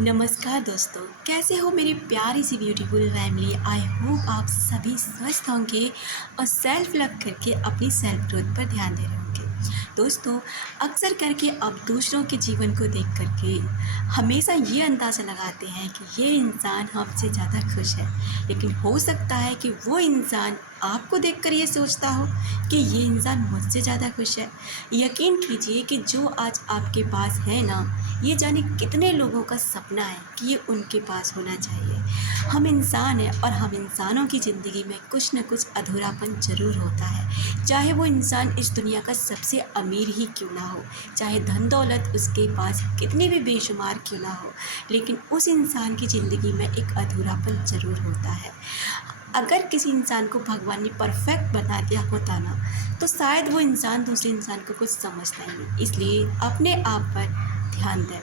नमस्कार दोस्तों, कैसे हो मेरी प्यारी सी ब्यूटीफुल फैमिली। आई होप आप सभी स्वस्थ होंगे और सेल्फ लव करके अपनी सेल्फ ग्रोथ पर ध्यान दे रहे होंगे। दोस्तों, अक्सर करके आप दूसरों के जीवन को देख करके हमेशा ये अंदाज़ा लगाते हैं कि ये इंसान हमसे ज़्यादा खुश है, लेकिन हो सकता है कि वो इंसान आपको देखकर ये सोचता हो कि ये इंसान मुझसे ज़्यादा खुश है। यकीन कीजिए कि जो आज आपके पास है ना, ये जाने कितने लोगों का सपना है कि ये उनके पास होना चाहिए। हम इंसान हैं और हम इंसानों की ज़िंदगी में कुछ न कुछ अधूरापन ज़रूर होता है, चाहे वो इंसान इस दुनिया का सबसे अमीर ही क्यों ना हो, चाहे धन दौलत उसके पास कितनी भी बेशुमार क्यों ना हो, लेकिन उस इंसान की ज़िंदगी में एक अधूरापन ज़रूर होता है। अगर किसी इंसान को भगवान ने परफेक्ट बना दिया होता ना, तो शायद वो इंसान दूसरे इंसान को कुछ समझता ही नहीं। इसलिए अपने आप पर ध्यान दें।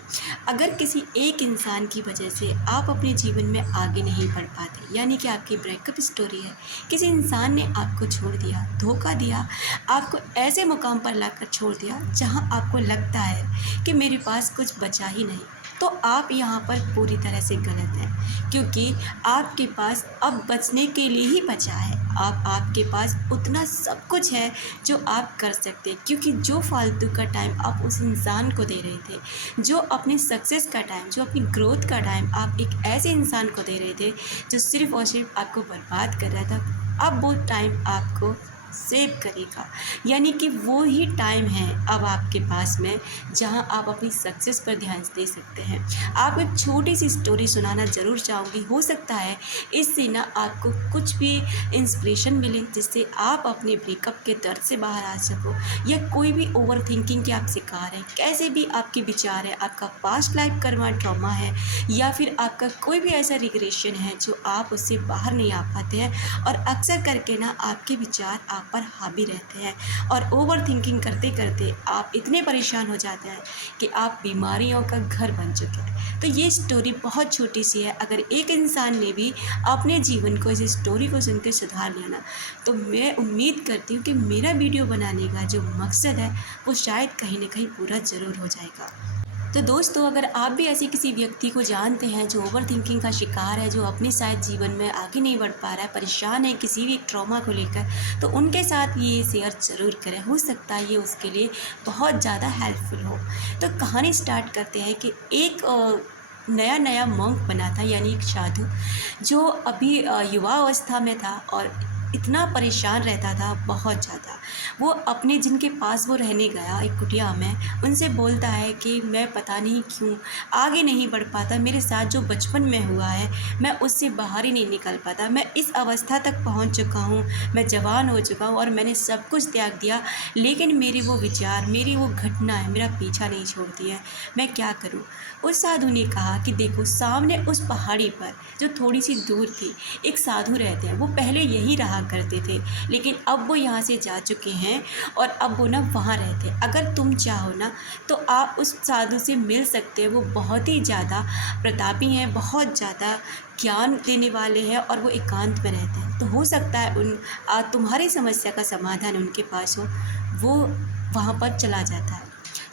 अगर किसी एक इंसान की वजह से आप अपने जीवन में आगे नहीं बढ़ पाते, यानी कि आपकी ब्रेकअप स्टोरी है, किसी इंसान ने आपको छोड़ दिया, धोखा दिया, आपको ऐसे मुकाम पर लाकर छोड़ दिया जहां आपको लगता है कि मेरे पास कुछ बचा ही नहीं, तो आप यहाँ पर पूरी तरह से गलत हैं, क्योंकि आपके पास अब बचने के लिए ही बचा है। आपके पास उतना सब कुछ है जो आप कर सकते हैं, क्योंकि जो फालतू का टाइम आप उस इंसान को दे रहे थे, जो अपनी सक्सेस का टाइम, जो अपनी ग्रोथ का टाइम आप एक ऐसे इंसान को दे रहे थे जो सिर्फ़ और सिर्फ आपको बर्बाद कर रहा था, अब वो टाइम आपको सेव करेगा। यानी कि वो ही टाइम है अब आपके पास में जहां आप अपनी सक्सेस पर ध्यान दे सकते हैं। आपको एक छोटी सी स्टोरी सुनाना ज़रूर चाहूँगी। हो सकता है इससे ना आपको कुछ भी इंस्पिरेशन मिले, जिससे आप अपने ब्रेकअप के दर्द से बाहर आ सको, या कोई भी ओवर थिंकिंग के आप शिकार हैं, कैसे भी आपके विचार है, आपका पास्ट लाइफ का ट्रॉमा है, या फिर आपका कोई भी ऐसा रिग्रेशन है जो आप उससे बाहर नहीं आ पाते हैं, और अक्सर करके ना आपके विचार आप पर हावी रहते हैं, और ओवर थिंकिंग करते करते आप इतने परेशान हो जाते हैं कि आप बीमारियों का घर बन चुके हैं। तो ये स्टोरी बहुत छोटी सी है। अगर एक इंसान ने भी अपने जीवन को इस स्टोरी को सुनकर सुधार लिया ना, तो मैं उम्मीद करती हूँ कि मेरा वीडियो बनाने का जो मकसद है वो शायद कहीं ना कहीं पूरा ज़रूर हो जाएगा। तो दोस्तों, अगर आप भी ऐसे किसी व्यक्ति को जानते हैं जो ओवर थिंकिंग का शिकार है, जो अपने शायद जीवन में आगे नहीं बढ़ पा रहा है, परेशान है किसी भी ट्रॉमा को लेकर, तो उनके साथ ये शेयर ज़रूर करें। हो सकता है ये उसके लिए बहुत ज़्यादा हेल्पफुल हो। तो कहानी स्टार्ट करते हैं कि एक नया नया मॉन्क बना था, यानी एक साधु, जो अभी युवा अवस्था में था और इतना परेशान रहता था, बहुत ज़्यादा। वो अपने जिनके पास वो रहने गया एक कुटिया में, उनसे बोलता है कि मैं पता नहीं क्यों आगे नहीं बढ़ पाता, मेरे साथ जो बचपन में हुआ है मैं उससे बाहर ही नहीं निकल पाता। मैं इस अवस्था तक पहुंच चुका हूं, मैं जवान हो चुका हूं और मैंने सब कुछ त्याग दिया, लेकिन मेरे वो विचार, मेरी वो घटना है, मेरा पीछा नहीं छोड़ती है। मैं क्या करूं? उस साधु ने कहा कि देखो, सामने उस पहाड़ी पर जो थोड़ी सी दूर थी, एक साधु रहते हैं। वो पहले यहीं रहा करते थे, लेकिन अब वो यहाँ से जा चुके हैं और अब वो ना वहाँ रहते हैं। अगर तुम चाहो ना तो आप उस साधु से मिल सकते हैं। वो बहुत ही ज़्यादा प्रतापी हैं, बहुत ज़्यादा ज्ञान देने वाले हैं, और वो एकांत में रहते हैं। तो हो सकता है तुम्हारी समस्या का समाधान उनके पास हो। वो वहाँ पर चला जाता है,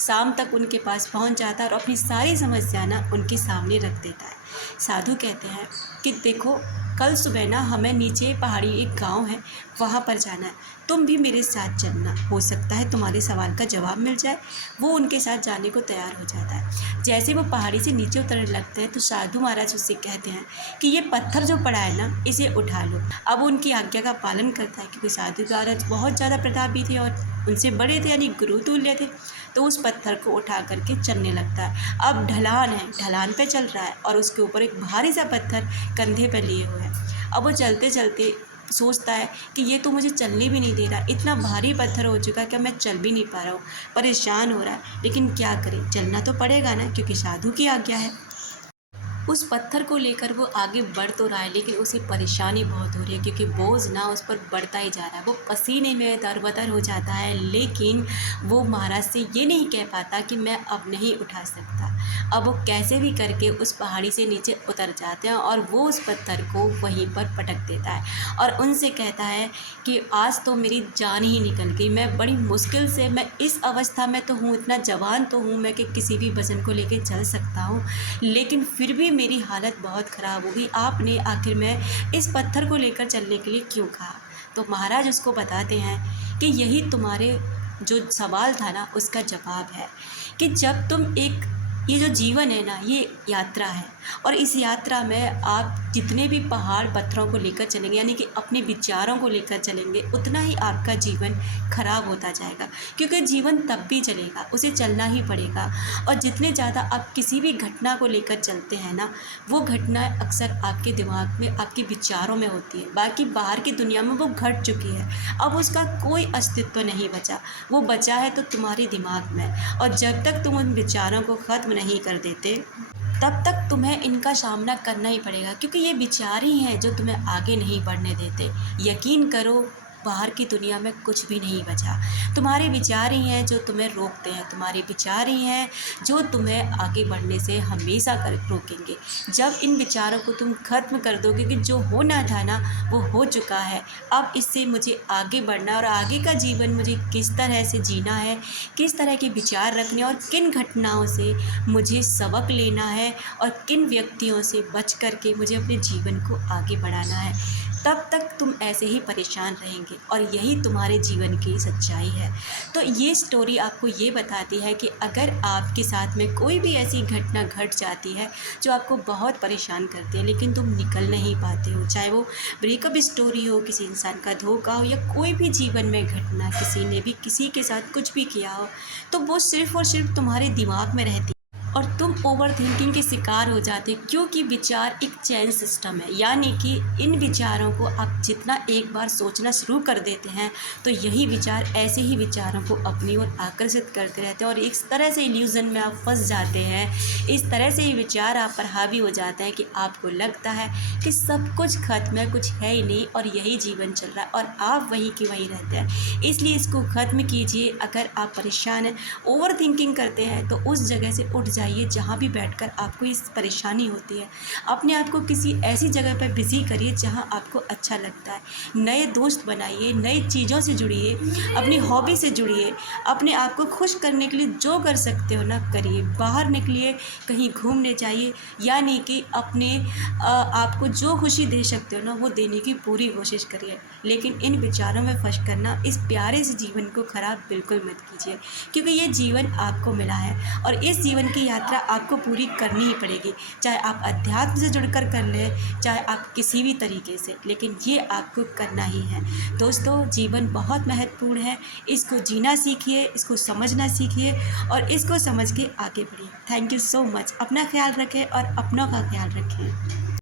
शाम तक उनके पास पहुंच जाता है और अपनी सारी समस्या ना उनके सामने रख देता है। साधु कहते हैं कि देखो, कल सुबह ना हमें नीचे पहाड़ी एक गांव है, वहाँ पर जाना है, तुम भी मेरे साथ चलना, हो सकता है तुम्हारे सवाल का जवाब मिल जाए। वो उनके साथ जाने को तैयार हो जाता है। जैसे वो पहाड़ी से नीचे उतरने लगते हैं तो साधु महाराज उससे कहते हैं कि ये पत्थर जो पड़ा है ना, इसे उठा लो। अब वो उनकी आज्ञा का पालन करता है, क्योंकि साधु महाराज बहुत ज़्यादा प्रतापी थे और उनसे बड़े थे, यानी गुरुतुल्य थे। तो उस पत्थर को उठा करके चलने लगता है। अब ढलान है, ढलान पे चल रहा है और उसके ऊपर एक भारी सा पत्थर कंधे पे लिए हुए है। अब वो चलते चलते सोचता है कि ये तो मुझे चलने भी नहीं दे रहा, इतना भारी पत्थर हो चुका है कि मैं चल भी नहीं पा रहा हूँ, परेशान हो रहा है। लेकिन क्या करें, चलना तो पड़ेगा ना, क्योंकि साधु की आज्ञा है। उस पत्थर को लेकर वो आगे बढ़ तो रहा है, लेकिन उसे परेशानी बहुत हो रही है क्योंकि बोझ ना उस पर बढ़ता ही जा रहा है। वो पसीने में दरबदर हो जाता है, लेकिन वो महाराज से ये नहीं कह पाता कि मैं अब नहीं उठा सकता। अब वो कैसे भी करके उस पहाड़ी से नीचे उतर जाते हैं और वो उस पत्थर को वहीं पर पटक देता है और उनसे कहता है कि आज तो मेरी जान ही निकल गई। मैं बड़ी मुश्किल से, मैं इस अवस्था में तो हूँ, इतना जवान तो हूँ मैं कि किसी भी वज़न को लेके चल सकता हूँ, लेकिन फिर भी मेरी हालत बहुत ख़राब हो गई। आपने आखिर में इस पत्थर को लेकर चलने के लिए क्यों कहा? तो महाराज उसको बताते हैं कि यही तुम्हारे जो सवाल था ना, उसका जवाब है कि जब तुम एक, ये जो जीवन है ना, ये यात्रा है और इस यात्रा में आप जितने भी पहाड़ पत्थरों को लेकर चलेंगे, यानी कि अपने विचारों को लेकर चलेंगे, उतना ही आपका जीवन खराब होता जाएगा, क्योंकि जीवन तब भी चलेगा, उसे चलना ही पड़ेगा। और जितने ज़्यादा आप किसी भी घटना को लेकर चलते हैं ना, वो घटना अक्सर आपके दिमाग में, आपके विचारों में होती है। बाकी बाहर की दुनिया में वो घट चुकी है, अब उसका कोई अस्तित्व नहीं बचा। वो बचा है तो तुम्हारे दिमाग में, और जब तक तुम उन विचारों को ख़त्म नहीं कर देते, तब तक तुम्हें इनका सामना करना ही पड़ेगा, क्योंकि ये विचार ही हैं जो तुम्हें आगे नहीं बढ़ने देते। यकीन करो, बाहर की दुनिया में कुछ भी नहीं बचा। तुम्हारे विचार ही हैं जो तुम्हें रोकते हैं, तुम्हारे विचार ही हैं जो तुम्हें आगे बढ़ने से हमेशा रोकेंगे। जब इन विचारों को तुम ख़त्म कर दोगे कि जो होना था ना वो हो चुका है, अब इससे मुझे आगे बढ़ना और आगे का जीवन मुझे किस तरह से जीना है, किस तरह के विचार रखने और किन घटनाओं से मुझे सबक लेना है और किन व्यक्तियों से बच कर के मुझे अपने जीवन को आगे बढ़ाना है, तब तक तुम ऐसे ही परेशान रहेंगे और यही तुम्हारे जीवन की सच्चाई है। तो ये स्टोरी आपको ये बताती है कि अगर आपके साथ में कोई भी ऐसी घटना घट जाती है जो आपको बहुत परेशान करती है, लेकिन तुम निकल नहीं पाते हो, चाहे वो ब्रेकअप स्टोरी हो, किसी इंसान का धोखा हो, या कोई भी जीवन में घटना, किसी ने भी किसी के साथ कुछ भी किया हो, तो वो सिर्फ़ और सिर्फ तुम्हारे दिमाग में रहती है और तुम ओवर थिंकिंग के शिकार हो जाते, क्योंकि विचार एक चेन सिस्टम है। यानी कि इन विचारों को आप जितना एक बार सोचना शुरू कर देते हैं, तो यही विचार ऐसे ही विचारों को अपनी ओर आकर्षित करते रहते हैं और इस तरह से इल्यूज़न में आप फंस जाते हैं। इस तरह से ये विचार आप पर हावी हो जाता है कि आपको लगता है कि सब कुछ खत्म है, कुछ है ही नहीं और यही जीवन चल रहा है और आप वहीं की वहीं रहते हैं। इसलिए इसको ख़त्म कीजिए। अगर आप परेशान हैं, ओवर थिंकिंग करते हैं, तो उस जगह से उठ जाइए जहाँ भी बैठकर आपको इस परेशानी होती है। अपने आप को किसी ऐसी जगह पर बिज़ी करिए जहाँ आपको अच्छा लगता है। नए दोस्त बनाइए, नई चीज़ों से जुड़िए, अपनी हॉबी से जुड़िए, अपने आप को खुश करने के लिए जो कर सकते हो ना करिए। बाहर निकलिए, कहीं घूमने जाइए, यानी कि अपने आप को जो खुशी दे सकते हो ना वो देने की पूरी कोशिश करिए। लेकिन इन विचारों में फंस कर ना इस प्यारे से जीवन को ख़राब बिल्कुल मत कीजिए, क्योंकि ये जीवन आपको मिला है और इस जीवन की यात्रा आपको पूरी करनी ही पड़ेगी। चाहे आप अध्यात्म से जुड़कर कर लें, चाहे आप किसी भी तरीके से, लेकिन ये आपको करना ही है। दोस्तों, जीवन बहुत महत्वपूर्ण है, इसको जीना सीखिए, इसको समझना सीखिए और इसको समझ के आगे बढ़िए। Thank you so much. अपना ख्याल रखें और अपनों का ख्याल रखें।